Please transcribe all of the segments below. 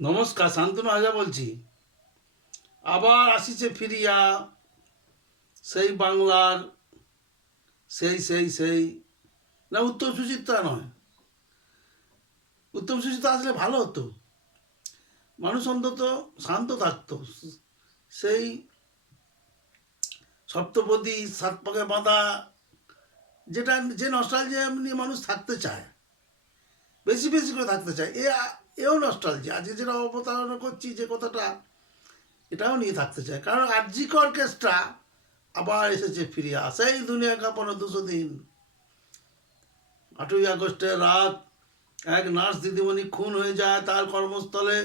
নমস্কার, শান্তনু আজা বলছি। আবার আসিছে ফিরিয়া, সেই বাংলার সেই সেই সেই। না, উত্তম সুচিত্রা নয়। উত্তম সুচিত্রা আসলে ভালো হতো। মানুষ অন্তত শান্ত থাকতো। সেই সপ্তপদী সাত পাকে বাঁধা, যেটা, যে নস্টালজিয়া নিয়ে মানুষ থাকতে চায়। বেশি বেশি করে থাকতে চায়। এ এও নস্টালজি আজকে যেটা অবতারণা করছি, যে কথাটা, এটাও নিয়ে থাকতে চায়। কারণ আর্জিক অর্কেস্ট্রা আবার এসেছে ফিরিয়া সেই দুনিয়া কাঁপানো দুশো দিন। আটই আগস্টের রাত এক নার্স দিদিমণি খুন হয়ে যায় তার কর্মস্থলে।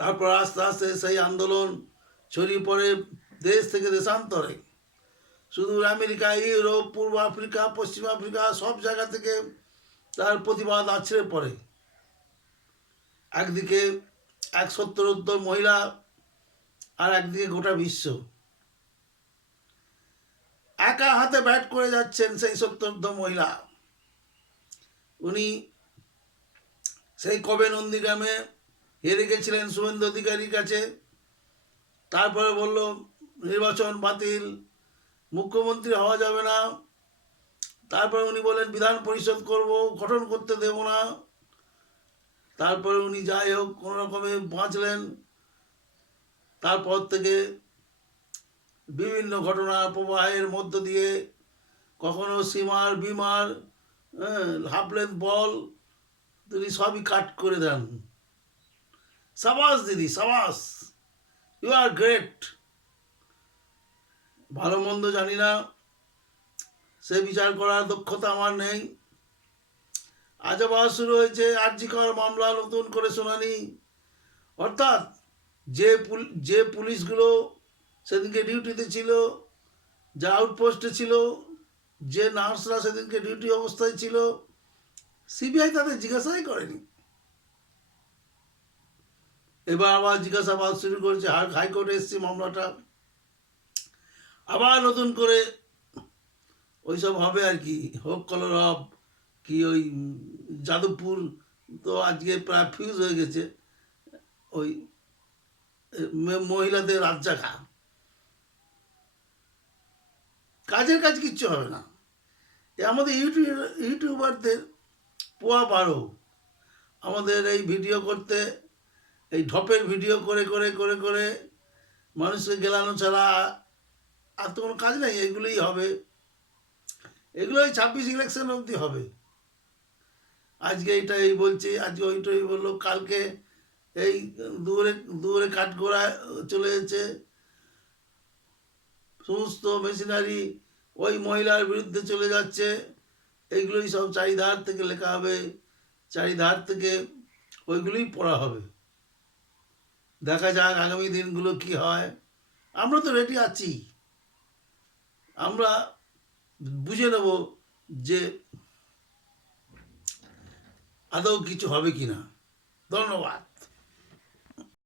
তারপর আস্তে আস্তে সেই আন্দোলন ছড়িয়ে পড়ে দেশ থেকে দেশান্তরে। শুধু আমেরিকা, ইউরোপ, পূর্ব আফ্রিকা, পশ্চিম আফ্রিকা, সব জায়গা থেকে তার প্রতিবাদ আছড়ে পড়ে। একদিকে এক সত্তরোত্তর মহিলা আর একদিকে গোটা বিশ্ব। একা হাতে ব্যাট করে যাচ্ছেন সেই সত্তরোত্তর মহিলা। উনি সেই কবে নন্দীগ্রামে হেরে গেছিলেন শুভেন্দু অধিকারীর কাছে, তারপরে বলল, নির্বাচন বাতিল, মুখ্যমন্ত্রী হওয়া যাবে না। তারপরে উনি বলেন বিধান পরিষদ করব, গঠন করতে দেব না। তারপরে উনি যাই হোক, কোনো রকমে বাঁচলেন। তারপর থেকে বিভিন্ন ঘটনা প্রবাহের মধ্য দিয়ে কখনো সীমার, বিমার হাফ লেন্থ বল, তিনি সবই কাট করে দেন। সাবাস দিদি, সাবাস ইউ আর গ্রেট ভালো মন্দ জানি না। সে বিচার করার দক্ষতা আমার নেই। আজ আবার শুরু হয়েছে আর্জিকর মামলা নতুন করে শুনানি। অর্থাৎ যে যে পুলিশগুলো সেদিনকে ডিউটিতে ছিল, যা আউটপোস্টে ছিল, যে নার্সরা সেদিনকে ডিউটি অবস্থায় ছিল, সিবিআই তাদের জিজ্ঞাসাই করেনি। এবার আবার জিজ্ঞাসাবাদ শুরু করেছে হাই- হাইকোর্টে এসছে মামলাটা। আবার নতুন করে ওইসব হবে আর কি, হোক কলরব। কি ওই যাদবপুর তো আজকে প্রায় ফিউজ হয়ে গেছে, ওই মহিলাদের রাত জাগা। কাজের কাজ কিচ্ছু হবে না। আমাদের ইউটিউব, ইউটিউবারদের পোয়া বারো। আমাদের এই ভিডিও করতে, এই ঢপের ভিডিও করে করে করে করে মানুষকে গেলানো ছাড়া আর তো কোনো কাজ নেই, এগুলোই হবে। এগুলো ওই ছাব্বিশ ইলেকশন অবধি হবে। আজকে এইটা এই বলছে, আজকে ওইটা ওইটাই বলল, কালকে এই দূরে দূরে কাঠগোড়া চলে যাচ্ছে সমস্ত মেশিনারি ওই মহিলার বিরুদ্ধে চলে যাচ্ছে। এইগুলোই সব চারিধার থেকে লেখা হবে, চারিধার থেকে ওইগুলোই পড়া হবে। দেখা যাক আগামী দিনগুলো কি হয়। আমরা তো রেডি আছি। আমরা বুঝে নেব যে আদৌ কিছু হবে কি না ধন্যবাদ।